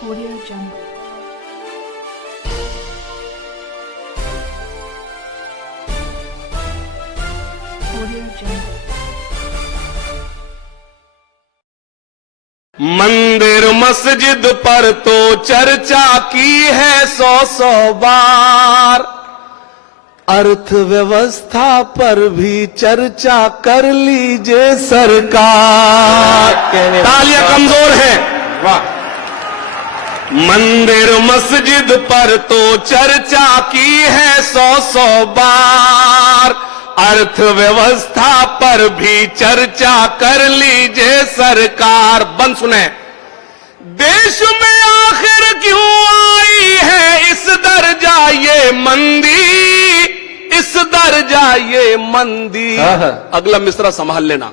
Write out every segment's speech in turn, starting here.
Audio Jungle. Audio Jungle. मंदिर मस्जिद पर तो चर्चा की है 100 बार, अर्थव्यवस्था पर भी चर्चा कर लीजिए सरकार। तालियां कमजोर है। वाह। मंदिर मस्जिद पर तो चर्चा की है 100 बार, अर्थव्यवस्था पर भी चर्चा कर लीजिए सरकार। बंद सुने। देश में आखिर क्यों आई है इस दर्जा ये मंदी, इस दर्जा ये मंदी। अगला मिसरा संभाल लेना,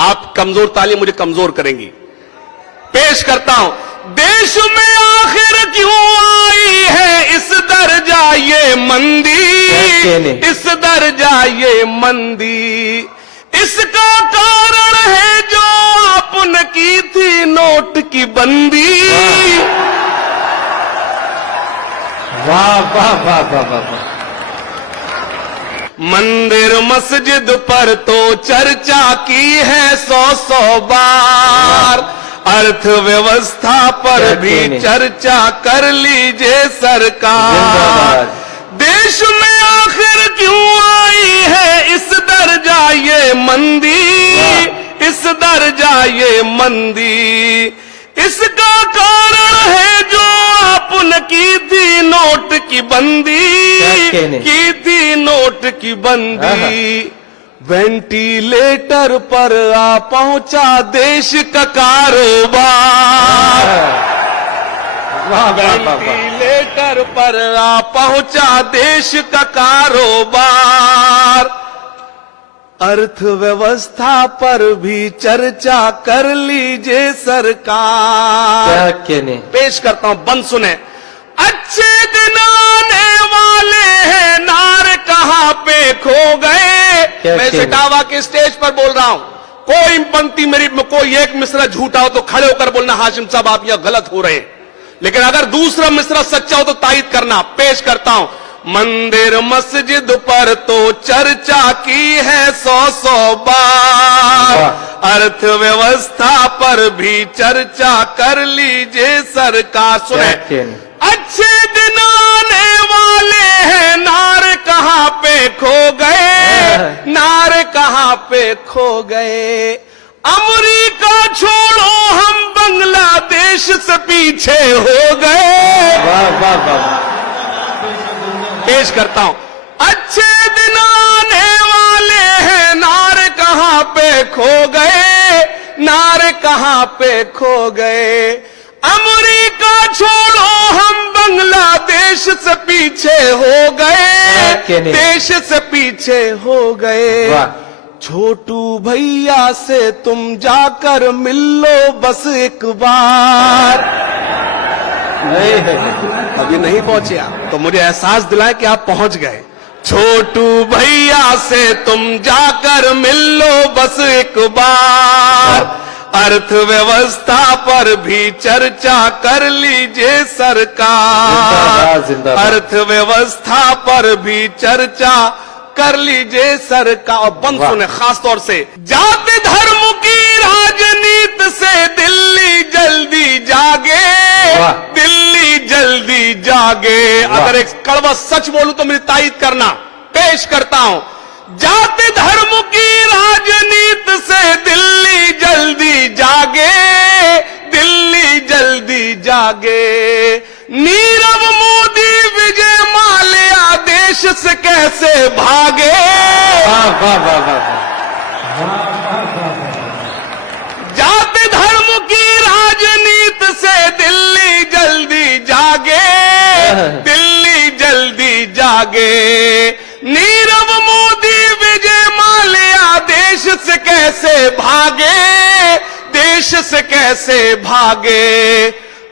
आप कमजोर तालियां मुझे कमजोर करेंगी। पेश करता हूं। देश में आखिर क्यों आई है इस दर्जा ये मंदी, इस दर्जा ये मंदी। इसका कारण है जो आपने की थी नोट की बंदी। वाह वाह वाह वाह वाह। मंदिर मस्जिद पर तो चर्चा की है 100 बार, अर्थव्यवस्था पर भी चर्चा कर लीजिए सरकार। देश में आखिर क्यों आई है इस दर्जा ये मंदी, इस दर्जा ये मंदी। इसका कारण है जो आपने की थी नोट की बंदी, की थी नोट की बंदी। वेंटिलेटर पर आ पहुंचा देश का कारोबार। वेंटिलेटर पर आ पहुंचा देश का कारोबार, अर्थव्यवस्था पर भी चर्चा कर लीजिए सरकार। पेश करता हूं, बंद सुने। अच्छे दिन आने वाले हैं, नारे कहां पे खो गए। मैं सिटावा के स्टेज पर बोल रहा हूं, कोई पंक्ति मेरी में कोई एक मिसरा झूठा हो तो खड़े होकर बोलना हाशिम साहब आप यहां गलत हो रहे हैं, लेकिन अगर दूसरा मिसरा सच्चा हो तो तायीद करना। पेश करता हूं। मंदिर मस्जिद पर तो चर्चा की है 100 बार, अर्थव्यवस्था पर भी चर्चा कर लीजिए सरकार। सुने। अच्छे दिन आने वाले हैं, नारे कहां पे खो गए, नारे कहां पे खो गए। अमेरिका छोड़ो हम बांग्लादेश से पीछे हो गए। वाह वाह वाह। पेश करता हूं। अच्छे दिन आने वाले हैं, नारे कहां पे खो गए, नारे कहां पे खो गए। अमेरिका छोड़ो हम बांग्लादेश से पीछे हो गए, देश से पीछे हो गए। छोटू भैया से तुम जाकर मिल लो बस एक बार। अभी नहीं पहुंचे आप, तो मुझे एहसास दिलाए कि आप पहुंच गए। छोटू भैया से तुम जाकर मिल लो बस एक बार, अर्थव्यवस्था पर भी चर्चा कर लीजिए सरकार। अर्थव्यवस्था पर भी चर्चा कर लीजिए सरकार। बंद सुने खास तौर से। जाति धर्म की राजनीति से दिल्ली जल्दी जागे, दिल्ली जल्दी जागे। अगर एक कड़वा सच बोलूं तो मेरी तायीद करना। पेश करता हूं। जाति धर्म की राजनीति से दिल्ली जल्दी जागे, दिल्ली जल्दी जागे। नीरव मोदी विजय माल्या देश से कैसे भागे। जाति धर्म की राजनीति से दिल्ली जल्दी जागे, दिल्ली जल्दी जागे। नीरव मोदी विजय माल्या देश से कैसे भागे, देश से कैसे भागे।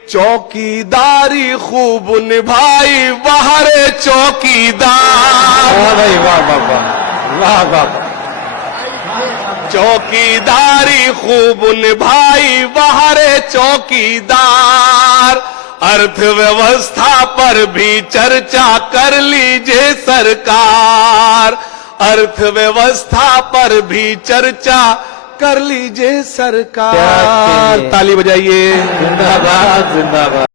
चौकीदारी खूब निभाई बाहर चौकीदार। वाह भाई वाह वाह वाह वाह वाह। चौकीदारी खूब निभाई वहारे चौकीदार। अर्थव्यवस्था पर भी चर्चा कर लीजिए सरकार, अर्थव्यवस्था पर भी चर्चा कर लीजिए सरकार। ताली बजाइए। जिंदाबाद जिंदाबाद।